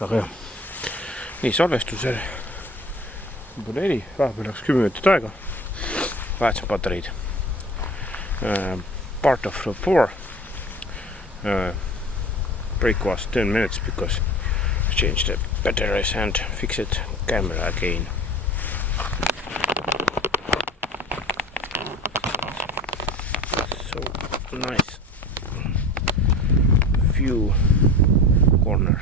väga hea. Nii, salvestusel juba 4, vahepeal läks 10 minutit aega. Vahetasin patareid. Part of the 4 break was 10 minutes because I changed the batteries and fixed camera again. So nice view corner.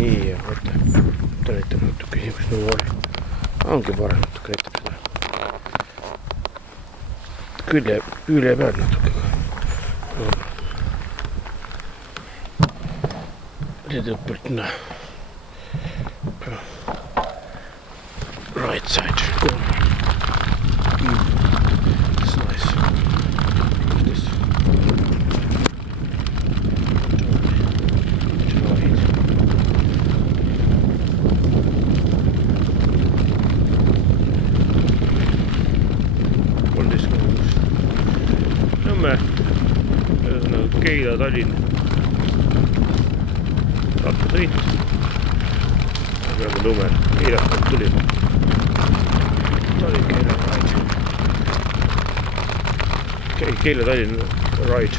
Nii, võtta. Ta näitab natuke niisugust nagu oli. Ongi parem natuke näitab seda. Külje peal natuke. Little bit right side corner. It's nice. This. Nõmme, Keila, Tallinn, rattasõit. Praegu Nõmme, Keilast tuli. Keila ride. Keila, Tallinn ride.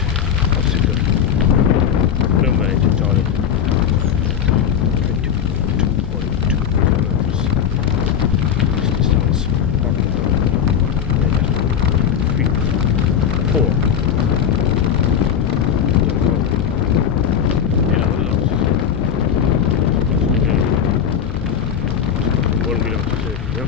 Nõmme into Tallinn. 3 kilomeetrit söödud, jah.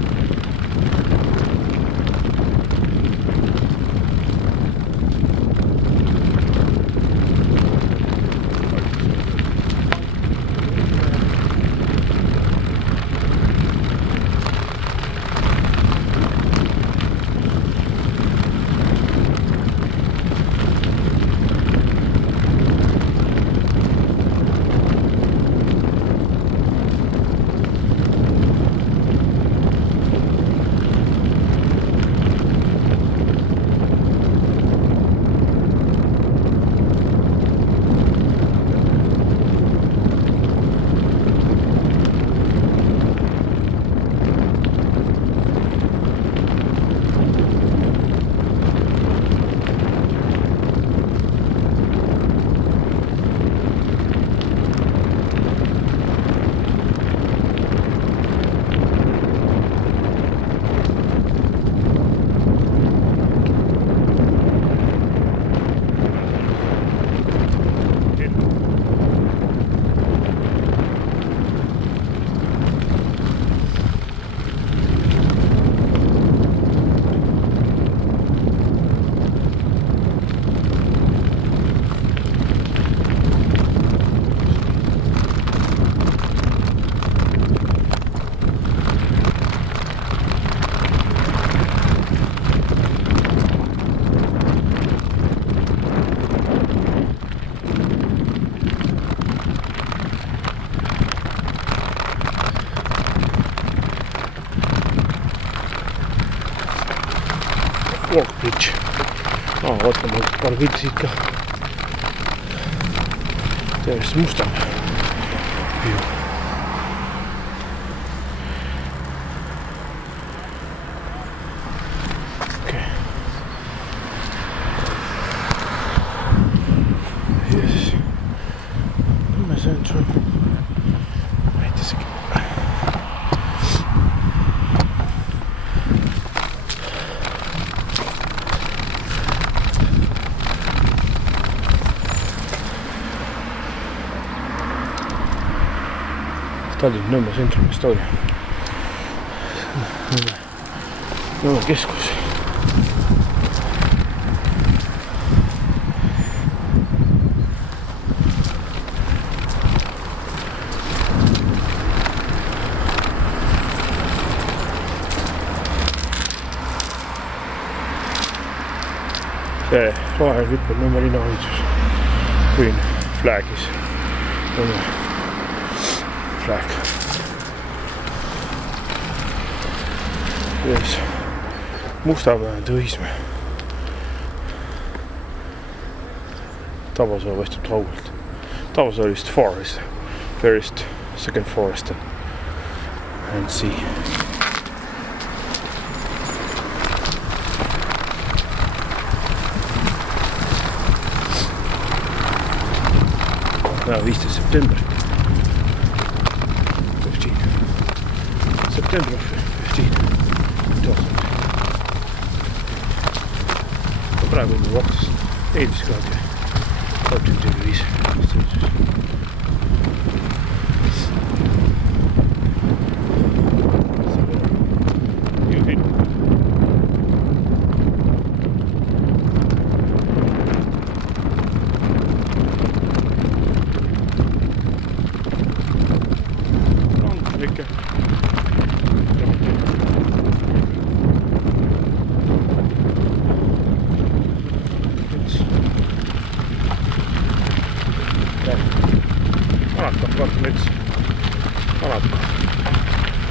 Walk bridge. Vaata ma paar pilti siit ka. Täiesti mustam. Okay. Yes. Nõmme Central. Väitisegi. Tallinn, Nõmme Centrum Estonia. Nõmme keskus. See roheline lipp on Nõmme linnavalitsus. Green flagis. Nõmme flag. Yes. Mustamäe Tõismäe. Tabasalu paistab kaugelt. Tabasalu vist forest. first, second forest and see. Now 15 September. 15. September 15. 2000. Praegu on vahtus 14 kraadi. 25 Celsius.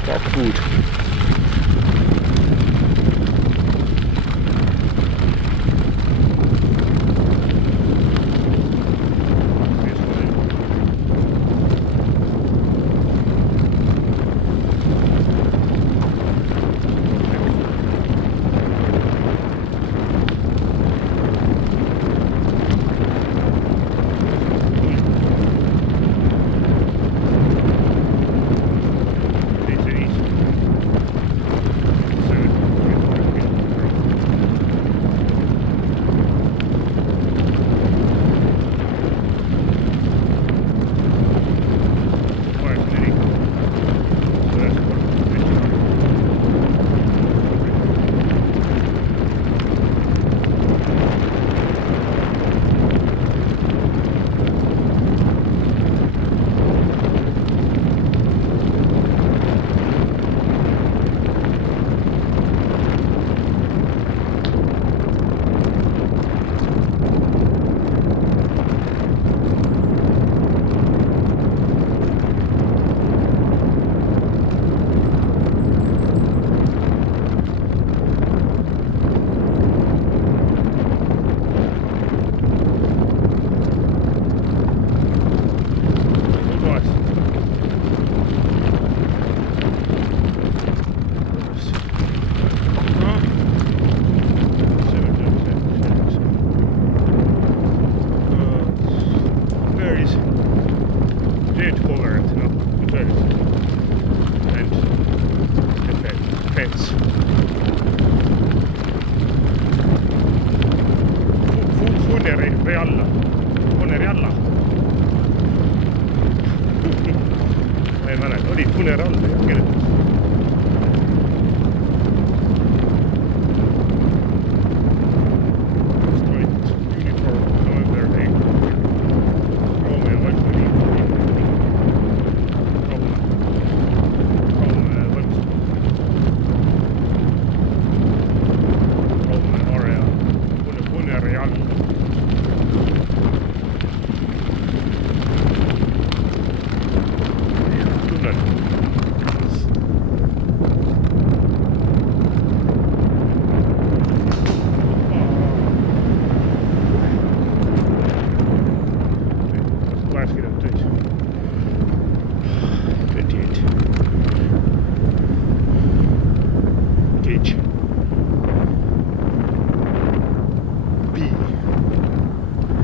Dog food.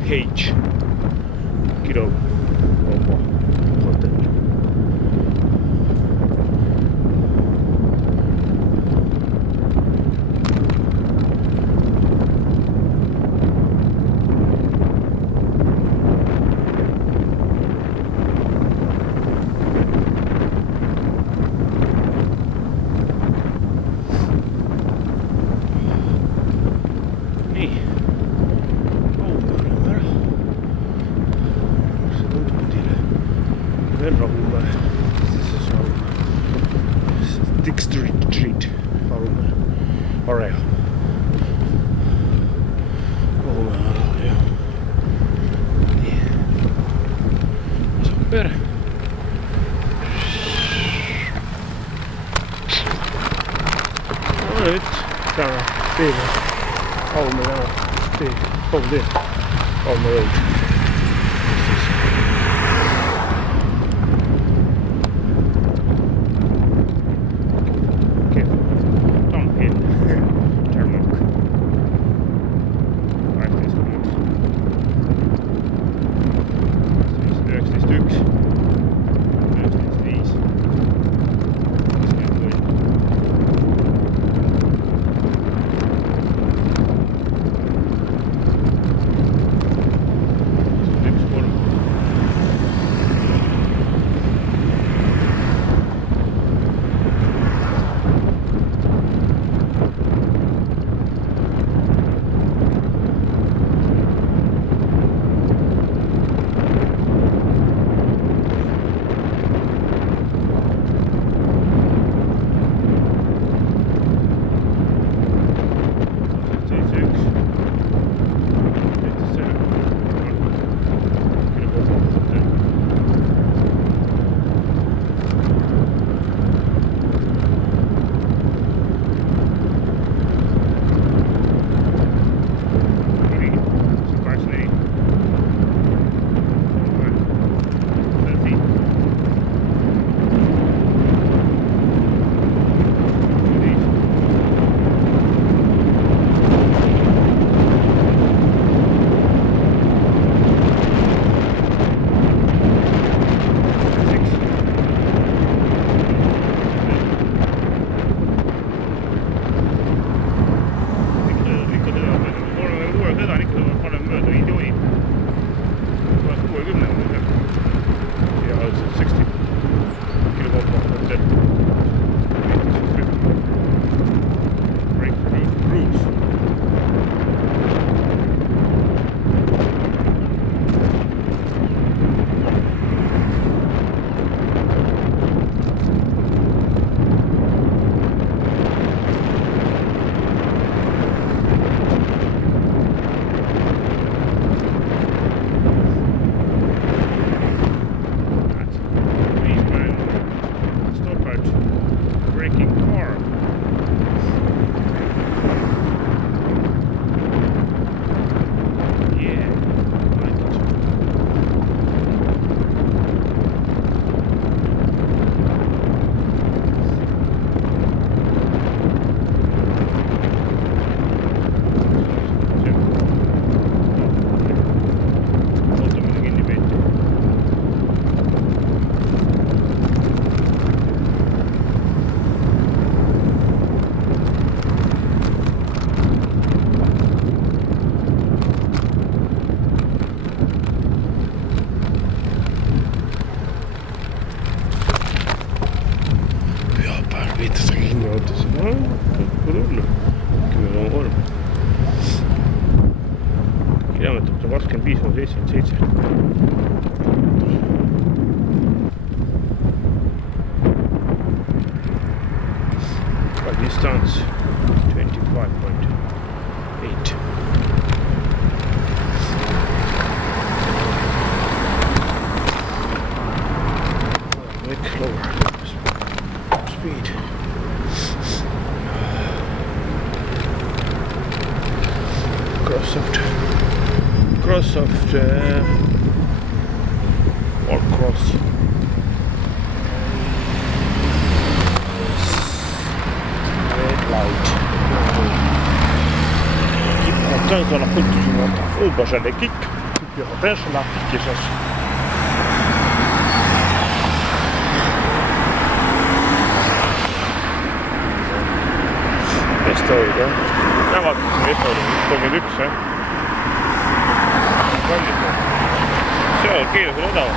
H kilo hotel. Street area. Super. No nyt täällä siinä Aume Road. 60 on seal ja algselt 60 kilovolt hotel 50 break rules. Breaking car. Yeah, I like it. Ootamine kinni peeti. Viitasega kinni ootas. No, pole hullu. 10,3. Kilomeetrit on 25,77. But distance 25.8. Make lower speed. Cross of the or cross red light. Équipe intense dans la côte du Jumentin. Oh bah j'ai l'équipe. Super pêche l'Arctique et chasse. Estoid jah. Ja vaatasin Estoid 31 jah. Kallid jah. Seal keeles on odav.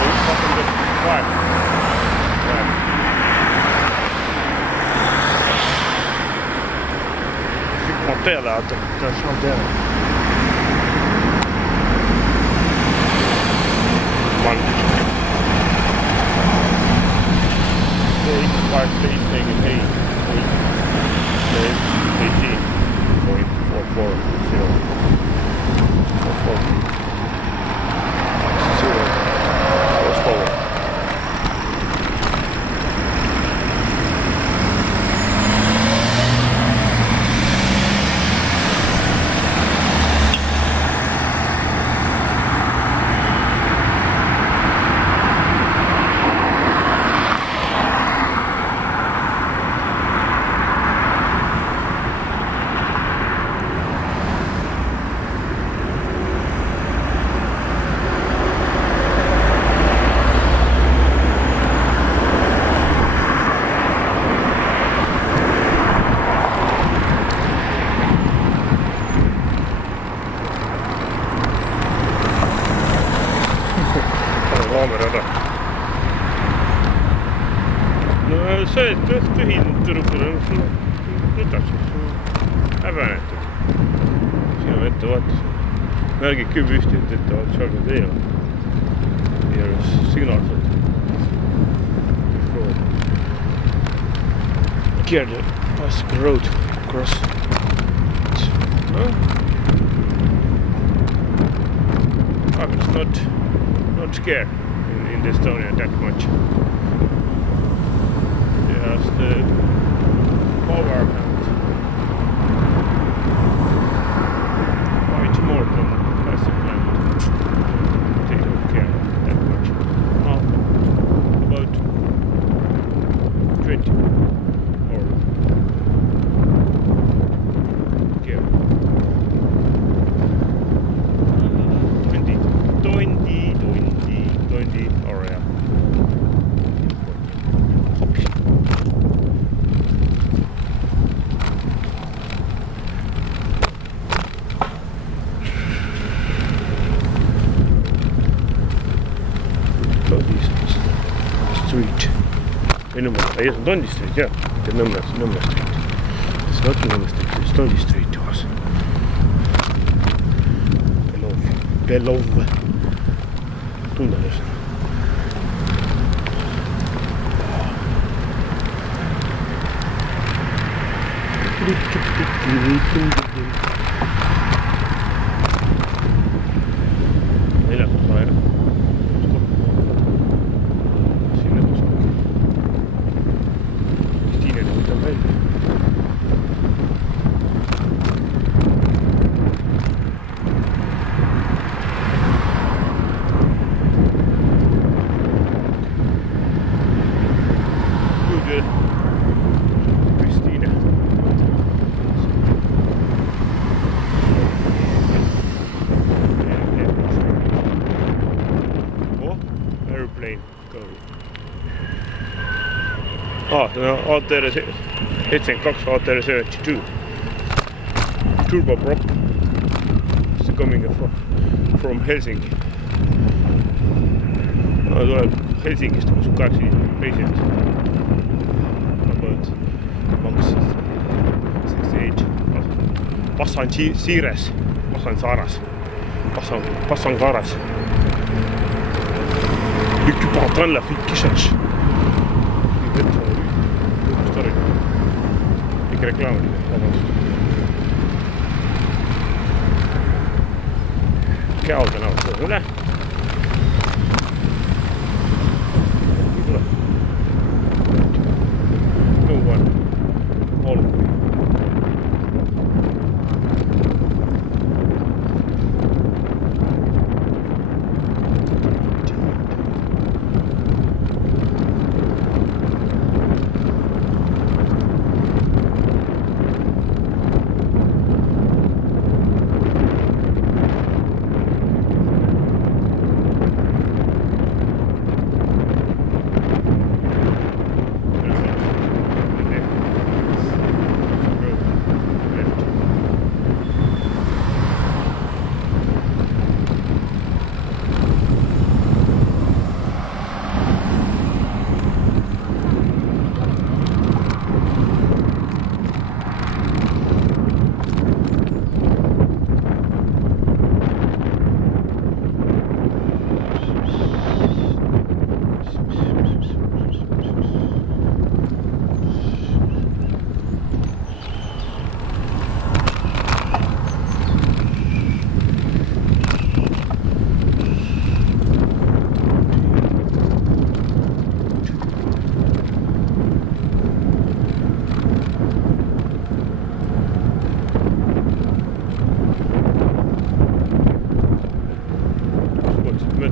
1,28. Supplémentaire là, t'as un chanteur. Magnifique. X5 staying in hay. 18.44 hours forward. Kaamerada. No see, et õhtuhind tüdrukule võtab siis häbenetud. Siin on ettevaatus. Märgid küll püsti, et ettevaatus algab teema. Ja signaalsed. Gear the bicycle road across. No? But it's not scared in Estonia that much. Just the power and quite more than passive land. They don't care that much. About 20 or care. 20 area. või Nõmmest, ees on Tondi Street, jah. Nõmme Street. See on Nõmme Street, siis Tondi Street juhas. Belov. Tunnen just. Neljakus aega. Sinne kuskil. Stiineni võtan välja. ATR 72, ATR 72 turboprop. It's coming from Helsingi. Tuleb Helsingist 68 inimene reisijad. Maks 68. Passan Siires. Passan Saaras. Passan Kaaras. L'équipement dans l'Afrique qui cherche. Ikka reklaamid, vabandust. Käo tänavat tuleb üle. Nii tuleb. Nõuan. Olgu.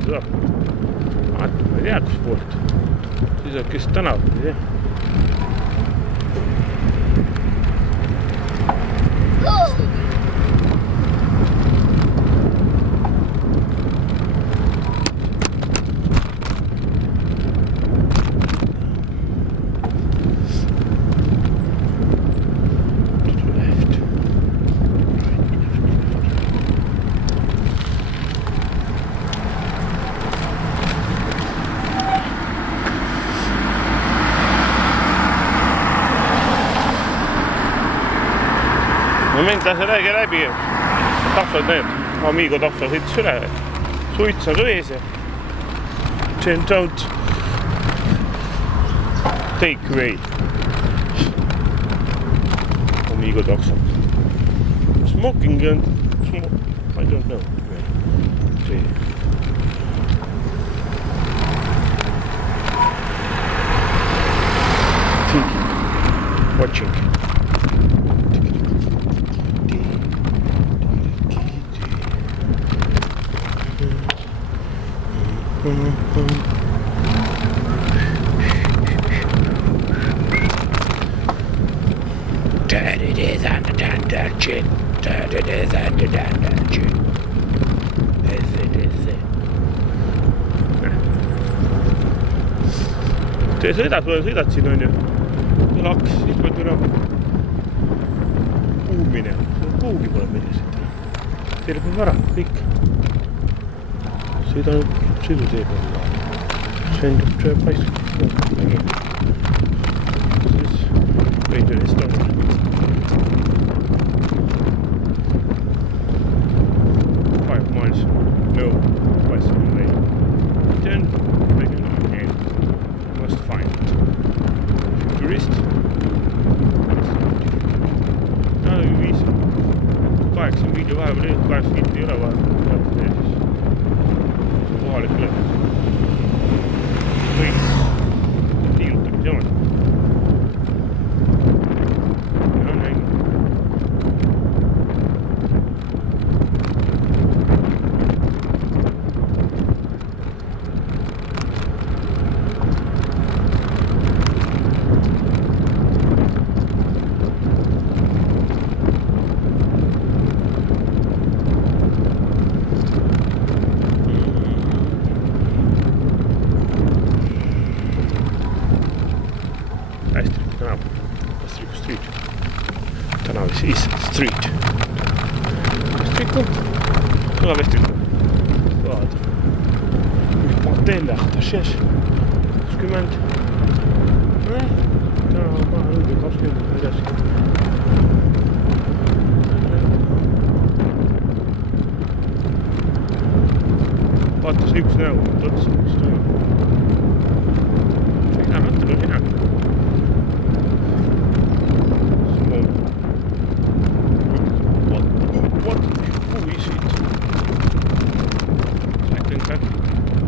Saab. Ma ei tea, kus poolt. Siis on kes tänav, ei tea. No mind lase räägi läbi. Taksod need. Amigo takso sõitis üle. Suits on ões ja change out. Take away. Amigo takso. Smoking and I don't know. See. Thinking. Watching. It is under that chin. It is under that chin. Yes, it is. Te sõidad siin on ju. Laks, siis pead üle kuumine. Kuugi pole meile sõida. Teile peab vara, kõik. Sõida nüüd sõidutee peal. See on paistab. Siis veidi restoran. Miles, no place in the lane. Then making on again. Must find it. Tourist. No, 5. 8 video vahepeal, 8 video ei ole vahepeal. Kohalik lõpp. Võiks liigutamise joon. Ja näin. Tänav is street. Vestrikku. Tuolla Vestrikku. Vaata. Matteelle ahtas 20. Täna on paha õige 20 edasi. Vaatas liikus näoga, otsa, mis toimub. Mina mõtlen, on midagi.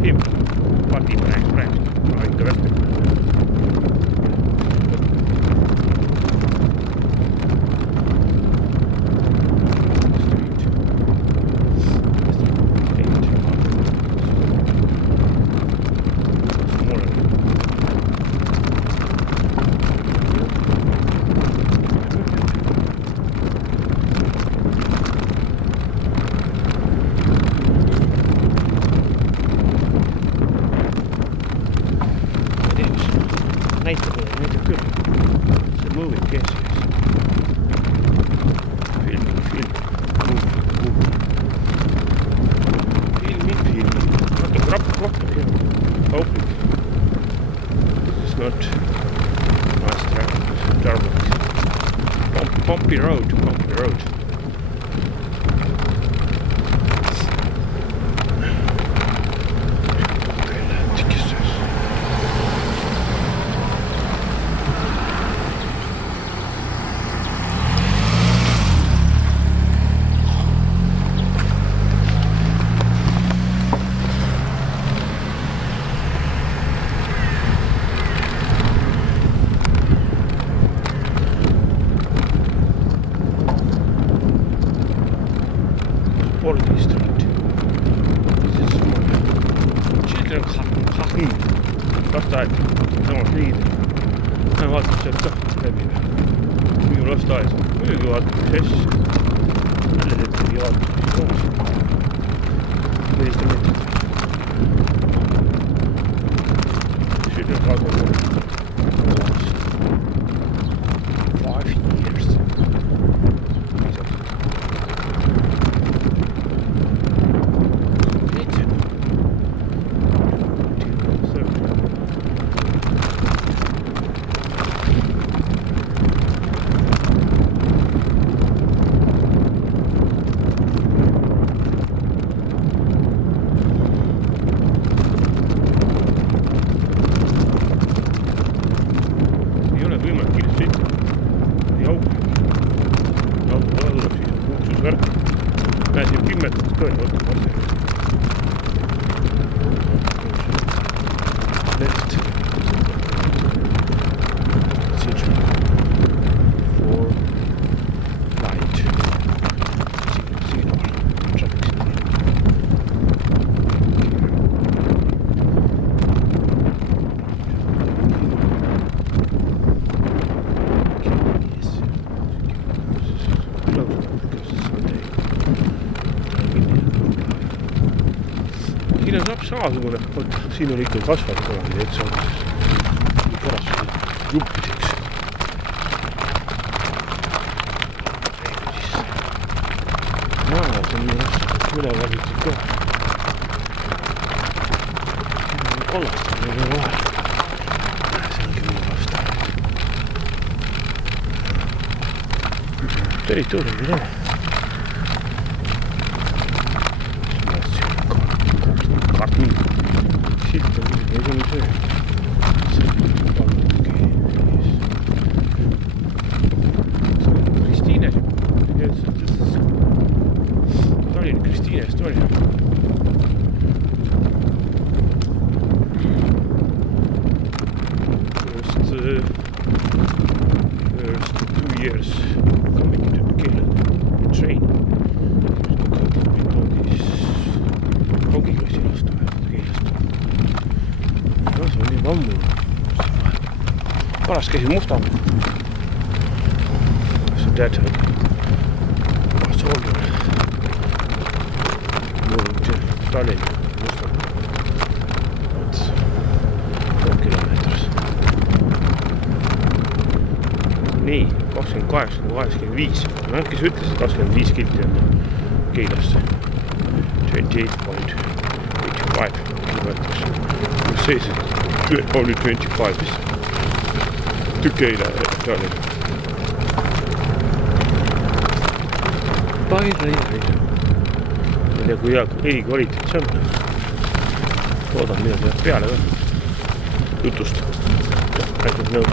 Him. Party praegu. Ikka Vestrikku. Näitab küll. See movie kees. Film. Film. Natuke rohkem film. Kauplik. It's not nice travel. Bumpy road. Quality Street. This is Children Kahn. Lasteaed. Samas liid. Ma vaatan sealt ka läbi. Minu lasteaed. Muidugi vaatan, mis asja. Jälle teed ei vaatan, mis toimus. 400 meetrit. Children Kahn. 5 years. Näsin 10 toinen ottaa left Citroen 4 light signal traffic signal. Siin on samasugune, siin on ikka kasvanud kunagi täitsa korras juppideks. Jaa, see on ülevalgitud ka. Siin on kollast, see on vahel. See ongi minu territooriumil on. Kartning. Silt on esimese. Kristiine. Tallinn Kristiinest oli. First 2 years coming to Keila train. Rongiklassi lasta Keilast. No see oli ammu. Paras käisin Mustamäel. See dad oli. See oli. Mul on see Tallinn Mustamäel. 3 kilomeetris. Nii, 28,85. Nad, kes ütlesid 25 kilti on Keilasse. 28.85 kilomeetris. See only 25 to Keila Tallinn. Pai. Ma ei tea, kui hea ei kvaliteet see on. Loodan midagi jääb peale ka. Jutust. I don't know.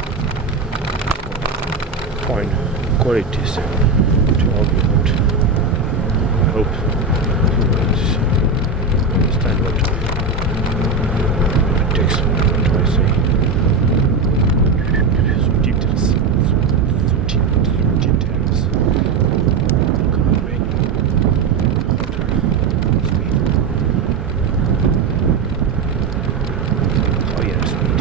Fine qualities to argue about. I hope you understand what it takes. What do I say? Subtitles. Rain. Higher speed.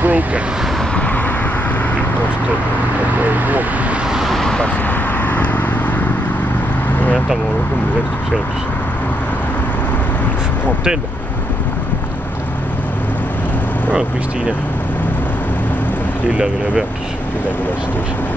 Broken because the way walk päästä. No jätame olla kummi hetkeks seadus. Hotel. No Kristiine. Lilleküla peatus. Lilleküla station.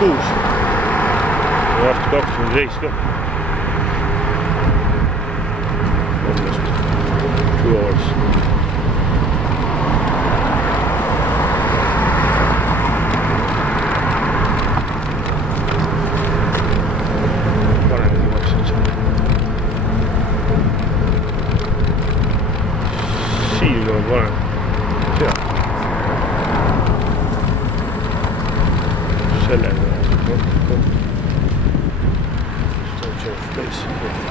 Kuus. Ja varsti 27 ka. Almost 2 hours. Paremini maksin seal. Siin on parem. C'è space here.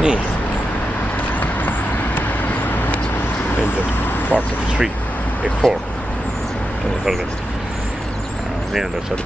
Niin. Entä part of 3, 4. Tuolla selkeästi. 14